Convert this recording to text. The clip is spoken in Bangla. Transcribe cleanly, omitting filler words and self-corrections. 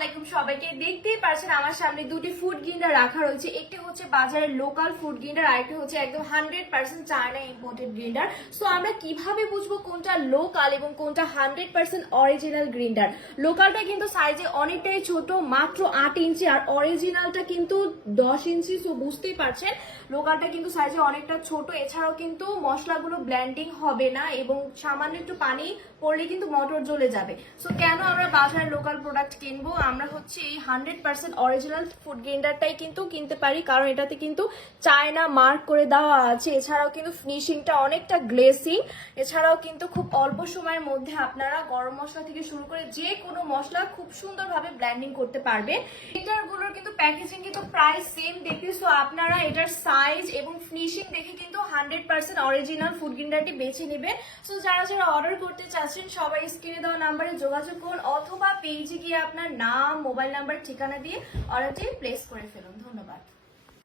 আলাইকুম সবাইকে। দেখতেই পাচ্ছেন আমার সামনে দুটি ফুড গ্রিন্ডার রাখা রয়েছে। একটি হচ্ছে বাজারের লোকাল ফুড গ্রিন্ডার, আরেকটি হচ্ছে একদম 100% চায়না ইম্পোর্টেড গ্রিন্ডার। সো আমরা কিভাবে বুঝবো কোনটা লোকাল এবং কোনটা 100% অরিজিনাল গ্রিন্ডার? লোকালটা কিন্তু সাইজে অনেকটাই ছোট, মাত্র 8 ইঞ্চি, আর অরিজিনালটা কিন্তু 10 ইঞ্চি। সো বুঝতেই পারছেন লোকালটা কিন্তু সাইজে অনেকটা ছোট। এছাড়াও কিন্তু মশলাগুলো ব্লেন্ডিং হবে না এবং সামান্য একটু পানি পড়লে কিন্তু মোটর জ্বলে যাবে। সো কেন আমরা বাজারে লোকাল প্রোডাক্ট কিনবো? আমরা হচ্ছে এই 100% অরিজিনাল ফুড গ্রাইন্ডারটাই কিন্তু কিনতে পারি, কারণ এটাতে কিন্তু চায়না মার্ক করে দেওয়া আছে। এছাড়াও কিন্তু ফিনিশিংটা অনেকটা গ্লেসিং। এছাড়াও কিন্তু খুব অল্প সময়ের মধ্যে আপনারা গরম মশলা থেকে শুরু করে যে কোনো মশলা খুব সুন্দরভাবে ব্লেন্ডিং করতে পারবেন। গ্রাইন্ডারগুলোর কিন্তু প্যাকেজিং কিন্তু প্রায় সেম দেখতে। সো আপনারা এটার সাইজ এবং ফিনিশিং দেখে কিন্তু 100% অরিজিনাল ফুড গ্রাইন্ডারটি বেছে নেবেন। সো যারা যারা অর্ডার করতে চাচ্ছেন সবাই স্ক্রিনে দেওয়া নাম্বারে যোগাযোগ করুন, অথবা পেজে গিয়ে আপনার নাম, মোবাইল নাম্বার, ঠিকানা দিয়ে অর্ডারটি প্লেস করে ফেলুন। ধন্যবাদ।